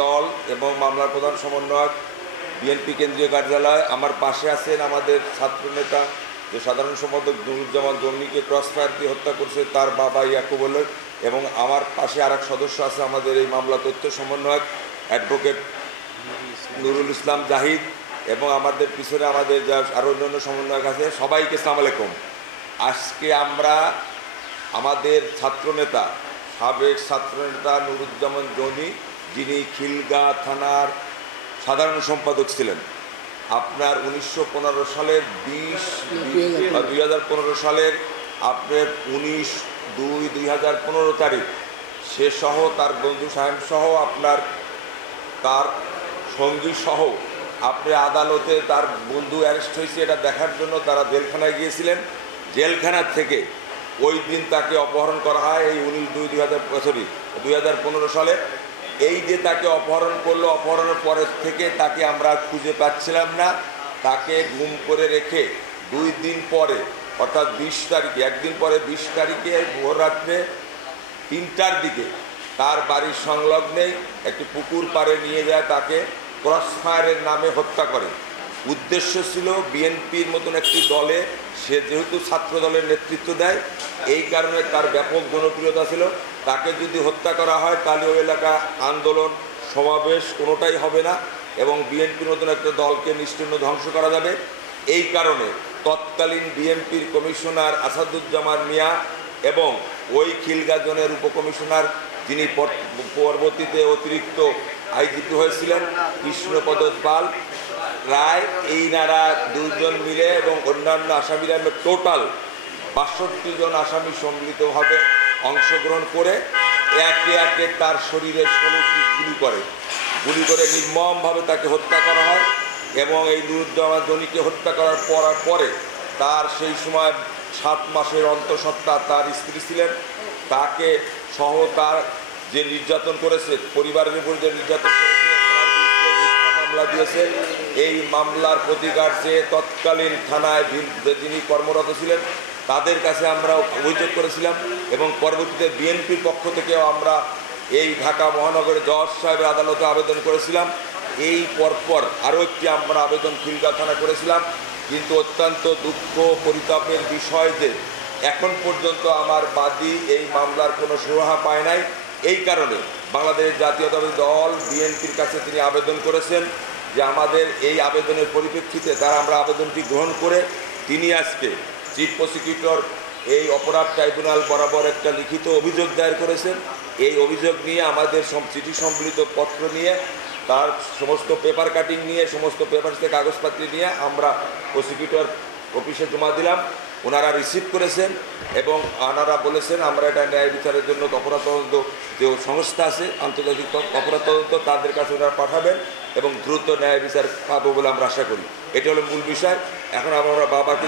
দল এবং মামলার প্রধান সমন্বয়ক বিএনপি কেন্দ্রীয় কার্যালয়। আমার পাশে আছেন আমাদের ছাত্রনেতা যে সাধারণ সম্পাদক নুরুজ্জামান জঙ্গিকে ক্রসফায়ার দিয়ে হত্যা করছে তার বাবা ইয়াকুবুলের, এবং আমার পাশে আরেক সদস্য আছে আমাদের এই মামলা তথ্য সমন্বয়ক অ্যাডভোকেট নুরুল ইসলাম জাহিদ, এবং আমাদের পিছনে আমাদের যা আরও অন্যান্য সমন্বয়ক আছে। সবাইকে আসসালামু আলাইকুম। আজকে আমরা আমাদের ছাত্রনেতা সাবেক ছাত্রনেতা নুরুজ্জামান জনি, যিনি খিলগাঁ থানার সাধারণ সম্পাদক ছিলেন, আপনার 1915 সালের 2015 সালের আপনার 19/2/2015 তারিখ সে সহ তার বন্ধু সাহেব সহ আপনার তার সঙ্গী সহ আপনি আদালতে তার বন্ধু অ্যারেস্ট হয়েছে এটা দেখার জন্য তারা জেলখানায় গিয়েছিলেন। জেলখানা থেকে ওই দিন তাকে অপহরণ করা হয় এই 2015 সালে। এই যে তাকে অপহরণ করলো, অপহরণের পরের থেকে তাকে আমরা খুঁজে পাচ্ছিলাম না। তাকে গুম করে রেখে 2 দিন পরে অর্থাৎ 20 তারিখে, একদিন পরে 20 তারিখে ভোর রাত্রে 3টার দিকে তার বাড়ির সংলগ্নেই একটি পুকুর পাড়ে নিয়ে যায়, তাকে ক্রসফায়ারের নামে হত্যা করে। উদ্দেশ্য ছিল বিএনপির মতন একটি দলে সে যেহেতু ছাত্র দলের নেতৃত্ব দেয়, এই কারণে তার ব্যাপক জনপ্রিয়তা ছিল। তাকে যদি হত্যা করা হয় তাহলে ওই এলাকা আন্দোলন সমাবেশ কোনোটাই হবে না এবং বিএনপির মতন একটা দলকে নিশ্চিহ্ন ধ্বংস করা যাবে। এই কারণে তৎকালীন বিএনপির কমিশনার আসাদুজ্জামান মিয়া এবং ওই খিলগাঁ জোনের উপকমিশনার যিনি পরবর্তীতে অতিরিক্ত আইজিপি হয়েছিলেন কৃষ্ণপদ পাল রায়, এই নারা 2 জন মিলে এবং অন্যান্য আসামিরা টোটাল 62 জন আসামি সম্মিলিতভাবে অংশগ্রহণ করে একে একে তার শরীরে 16টি গুলি করে নির্মমভাবে তাকে হত্যা করা হয়। এবং এই নুরুজ্জামান জনিকে হত্যা করার পরে তার সেই সময় 7 মাসের অন্তঃসত্ত্বা তার স্ত্রী ছিলেন, তাকে সহ তার যে নির্যাতন করেছে, পরিবারের উপর যে নির্যাতন করেছে, মামলা দিয়েছে। এই মামলার প্রতিকার চেয়ে তৎকালীন থানায় যিনি কর্মরত ছিলেন তাদের কাছে আমরা অভিযোগ করেছিলাম এবং পরবর্তীতে বিএনপির পক্ষ থেকেও আমরা এই ঢাকা মহানগরের জজ সাহেবের আদালতে আবেদন করেছিলাম। এই পরপর আরও একটি আমরা আবেদন খিলগাঁ থানা করেছিলাম, কিন্তু অত্যন্ত দুঃখ পরিতাপের বিষয় যে এখন পর্যন্ত আমার বাদী এই মামলার কোনো সুরাহা পায় নাই। এই কারণে বাংলাদেশ জাতীয়তাবাদী দল বিএনপির কাছে তিনি আবেদন করেছেন যে আমাদের এই আবেদনের পরিপ্রেক্ষিতে তারা আমরা আবেদনটি গ্রহণ করে তিনি আজকে চিফ প্রসিকিউটর এই অপরাধ ট্রাইব্যুনাল বরাবর একটা লিখিত অভিযোগ দায়ের করেছেন। এই অভিযোগ নিয়ে আমাদের চিঠি সম্বলিত পত্র নিয়ে তার সমস্ত পেপার কাটিং নিয়ে সমস্ত পেপার থেকে কাগজপত্র নিয়ে আমরা প্রসিকিউটর অফিসে জমা দিলাম। ওনারা রিসিভ করেছেন এবং ওনারা বলেছেন আমরা এটা ন্যায় বিচারের জন্য অপরাধ তদন্ত যে সংস্থা আছে আন্তর্জাতিক অপরাধ তদন্ত তাদের কাছে ওনারা পাঠাবেন এবং দ্রুত ন্যায় বিচার পাবো বলে আমরা আশা করি। এটা হলো মূল বিষয়। এখন আমরা বাবাকে